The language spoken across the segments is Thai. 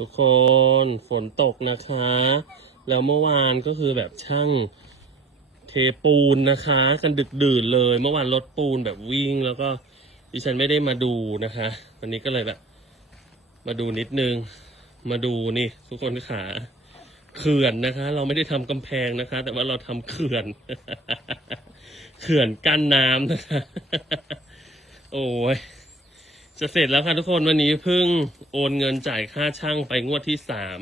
ทุกคนฝนตกนะคะ แล้วเมื่อวานก็คือแบบช่างเทปูนนะคะ กันดึกดื่นเลย เมื่อวานรถปูนแบบวิ่ง แล้วก็ดิฉันไม่ได้มาดูนะคะ วันนี้ก็เลยแบบ มาดูนิดนึง มาดูนี่ ทุกคนขาเขื่อนนะคะ เราไม่ได้ทำกำแพงนะคะ แต่ว่าเราทำเขื่อน เขื่อนกั้นน้ำนะคะ โอ้ย จะเสร็จแล้วค่ะทุกคนวันนี้เพิ่งโอนเงินจ่ายค่าช่างไปงวดที่สาม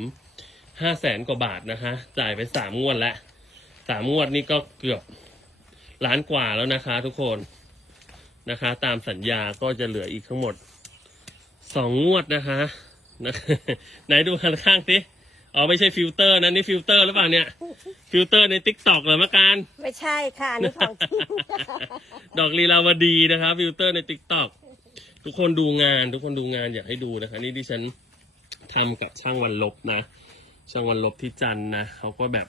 ห้าแสนกว่าบาทนะคะ จ่ายไปสามงวดแล้วสามงวดนี่ก็เกือบล้านกว่าแล้วนะคะ ทุกคนนะคะ ตามสัญญาก็จะเหลืออีกทั้งหมดสองงวดนะคะนะไหนดูข้างข้างสิอ๋อไม่ใช่ฟิลเตอร์นะนี่ฟิลเตอร์หรือเปล่าเนี่ยฟิลเตอร์ในติ๊กต็อกเหรอมะการไม่ใช่ค่ะอันนี่ของจริงดอกลีลาวดีนะครับฟิลเตอร์ในติ๊กต็อก ทุกคนดูงาน ทุกคนดูงานอยากให้ดูนะคะนี่ดิฉันทำกับช่างวันลบนะ ช่างวันลบที่จันนะเขาก็แบบ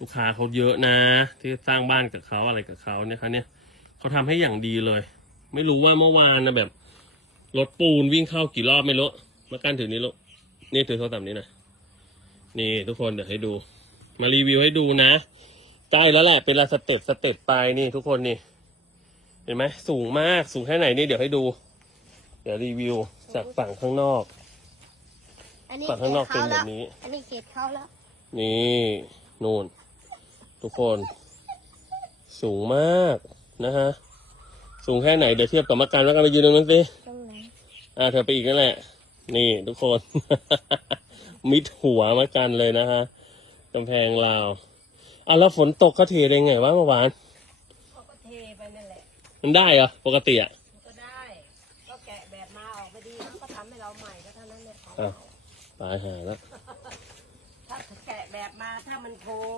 ลูกค้าเขาเยอะนะ ที่สร้างบ้านกับเขาอะไรกับเขาเนี่ยคะเนี่ยเขาทำให้อย่างดีเลย ไม่รู้ว่าเมื่อวานนะแบบรถปูนวิ่งเข้ากี่รอบไม่รู้มากันถือนี้ลูกนี่ถือโทรศัพท์นี้นะนี่ทุกคนเดี๋ยวให้ดู มารีวิวให้ดูนะใกล้แล้วแหละเป็นละสเต็ปสเต็ปไปนี่ทุกคนนี่ เห็นไหมสูงมากสูงแค่ไหนนี่เดี๋ยวให้ดู เดี๋ยวรีวิวจากฝั่งข้างนอก อันนี้ฝั่งข้างนอกเป็นขตแบบนี้ อันนี้เขตเขาแล้ว นี่นู่น ทุกคน สูงมากนะฮะ สูงแค่ไหนเดี๋ยวเทียบกับมาการมาการไปยืนตรงนั้นสิตรงไหนอ่าเธอไปอีกนั่นแหละ นี่ทุกคน มิดหัวมากันเลยนะฮะกำแพงลาวอะแล้วฝนตกเขาเทได้ไงวะเมื่อวานเขาก็เทไปนั่นแหละ มันได้เหรอปกติอะ ตายหาแล้ว ถ้าแกะแบบมาถ้ามันโพง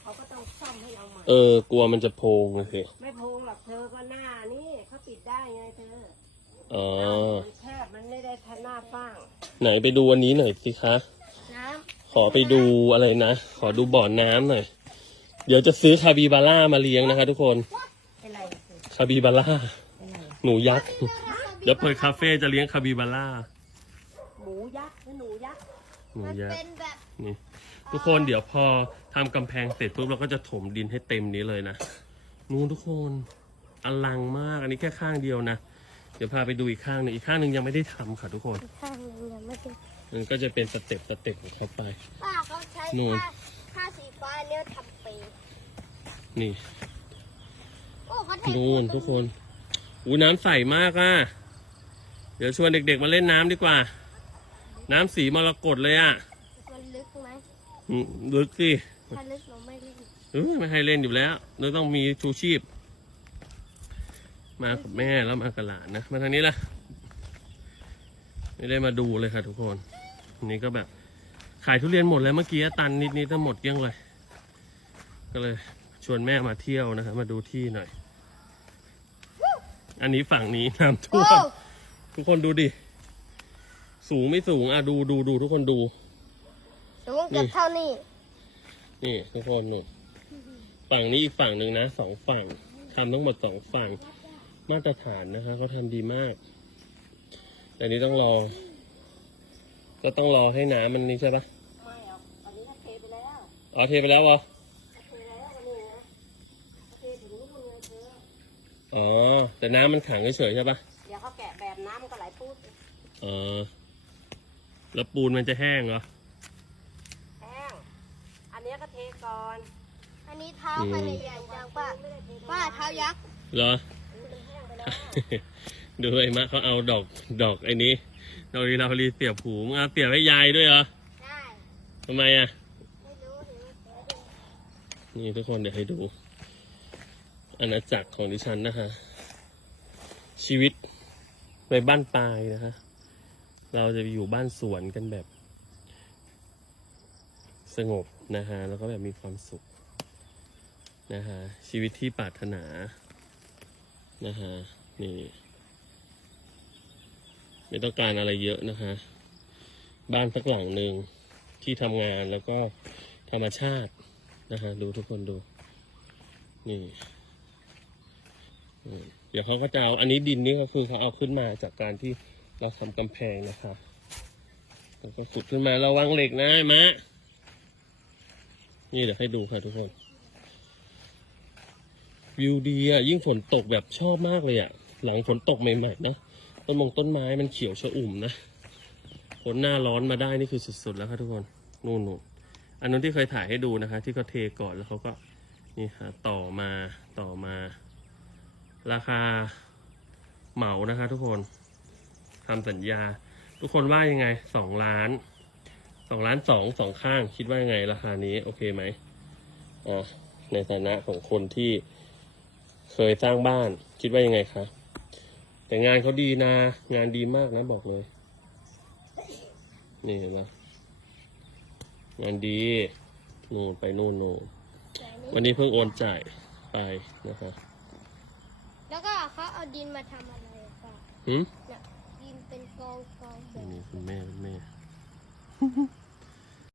เขาก็ต้องซ่อมให้เราใหม่เออ กลัวมันจะโพงเลยสิไม่โพงหรอกเธอก็หน้านี่เขาปิดได้ไงเธออ๋อมันแคบมันไม่ได้ทันหน้าฟ้างไหนไปดูวันนี้หน่อยสิคะ น้ขอไปดูอะไรนะ ขอดูบ่อน้ำหน่อย เดี๋ยวจะซื้อคาบิบาร่ามาเลี้ยงนะคะทุกคนำเป็นไรสิคาบิบาร่า เป็นไรหนูยักษ์ เดี๋ยวเปิดคาเฟ่จะเลี้ยงคาบิบาร่า หมูยักษ์หรือหนูยักษ์หนูยักษ์เป็นแบบนี่ ทุกคนเดี๋ยวพอทำกำแพงเสร็จปุ๊บเราก็จะถมดินให้เต็มนี้เลยนะนู่นทุกคนอลังมากอันนี้แค่ข้างเดียวนะ เดี๋ยวพาไปดูอีกข้างหนึงอีกข้างหนึ่งยังไม่ได้ทำค่ะทุกคนข้างนึงยังไม่เป็นมันก็จะเป็นสเต็ปสเต็ปของเขาไป ป้าเขาใช้นู่น ผ้าผ้าสีฟ้าเนี่ยทำปีนี่โอ้เขาเทนู่นทุกคนอู้น้ำใสมากอะ เดี๋ยวชวนเด็กๆมาเล่นน้ำดีกว่า น้ำสีมรกตเลยอะมันลึกไหมอืมลึกสิถ้าลึกเราไม่เล่นเออไม่ให้เล่นอยู่แล้วเราต้องมีชูชีพ มากับแม่แล้วมากับหลานนะมาทางนี้ละไม่ได้มาดูเลยค่ะทุกคนอันนี้ก็แบบ ขายทุเรียนหมดแล้วเมื่อกี้ตันนิดๆทั้งหมดเกลี้ยงเลย ก็เลยชวนแม่มาเที่ยวนะครับมาดูที่หน่อย อันนี้ฝั่งนี้น้ำท่วมทุกคนดูดิ สูงไม่สูงอะดูดูดูทุกคนดู สูงเกือบเท่านี้ นี่ทุกคนหนูฝั่งนี้อีกฝั่งหนึ่งนะสองฝั่งทำทั้งหมดสองฝั่งมาตรฐานนะคะเขาทำดีมาก แต่นี้ต้องรอ ก็ต้องรอให้น้ำมันนี่ใช่ปะไม่หรอกตอนนี้ก็เทไปแล้วอ๋อเทไปแล้วเหรอเทแล้ววันนี้นะเทถึงนู่นเลยเธออ๋อแต่น้ำมันขังเฉยๆใช่ปะเดี๋ยวเขาแกะแบบน้ำก็ไหลพูดอ๋อ แล้วปูนมันจะแห้งเหรอ แห้งอันนี้ก็เทก่อน อันนี้เท้าใครใหญ่จังป้าป้าเท้ายักษ์เหรออันนี้มันแห้งไปแล้วดูไอ้มะเขาเอาดอกดอกไอ้นี้ดอกลีลาวดีเสียบหูมึงเอาเสียบให้ยายด้วยเหรอได้ทำไมอะ ไม่รู้เห็นไหมนี่ทุกคนเดี๋ยวให้ดู อาณาจักรของดิฉันนะคะ ชีวิตในบ้านปลายนะคะ เราจะอยู่บ้านสวนกันแบบ สงบนะคะแล้วก็แบบมีความสุขนะคะชีวิตที่ปรารถนานะคะนี่ ไม่ต้องการอะไรเยอะนะคะบ้านสักหลังหนึ่งที่ทำงานแล้วก็ธรรมชาตินะฮะดูทุกคนดู นี่เดี๋ยวเขาก็จะเอาอันนี้ดินนี่ก็คือเขาเอาขึ้นมาจากการที่ เราทำกำแพงนะคะแล้วก็ขุดขึ้นมาระวังเหล็กนะมะนี่เดี๋ยวให้ดูค่ะทุกคน วิวดีอะ ยิ่งฝนตกแบบชอบมากเลยอะ หลังฝนตกใหม่ๆนะต้นมงต้นไม้มันเขียวชอุ่มนะฝนหน้าร้อนมาได้นี่คือสุดๆแล้วค่ะทุกคนนู่นนู่นอันนั้นที่เคยถ่ายให้ดูนะคะ ที่เขาเทก่อนแล้วเขาก็นี่ค่ะต่อมาต่อมา ราคาเหมานะคะทุกคน ทำสัญญา ทุกคนว่ายังไงสองล้านสองล้านสองสองข้าง คิดว่ายังไงราคานี้ โอเคไหมอ่าในฐานะของคนที่เคยสร้างบ้าน คิดว่ายังไงคะแต่งานเขาดีนะ งานดีมากนะบอกเลย นี่เห็นปะงานดีนู่นไปนู่นนู่นวันนี้เพิ่งโอนจ่ายไปนะคะแล้วก็เขาเอาดินมาทำอะไรอะป้าหืมเนี่ยดินเป็น นี่คุณแม่คุณแม่